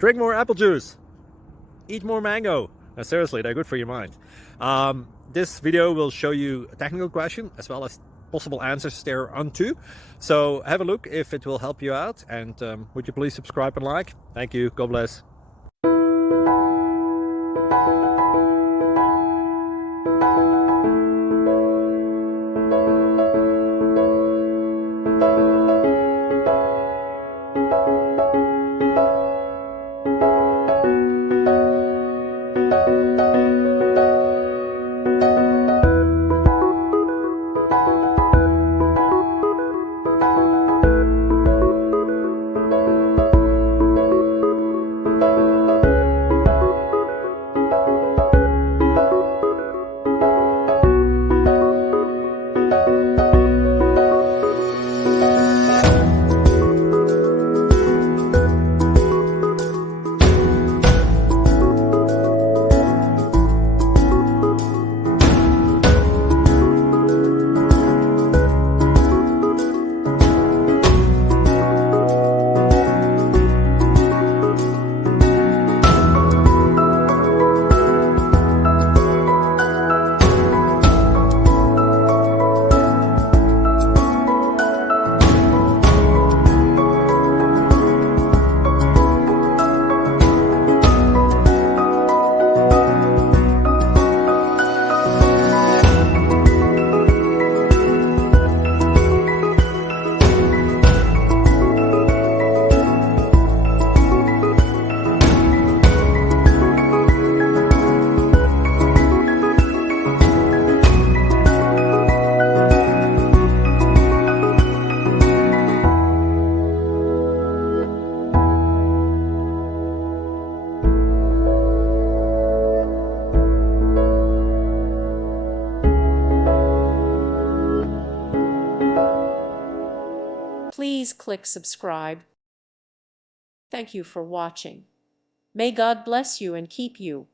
Drink more apple juice. Eat more mango. Seriously, they're good for your mind. This video will show you a technical question as well as possible answers thereunto. So have a look if it will help you out, and would you please subscribe and like? Thank you. God bless. Please click subscribe. Thank you for watching. May God bless you and keep you.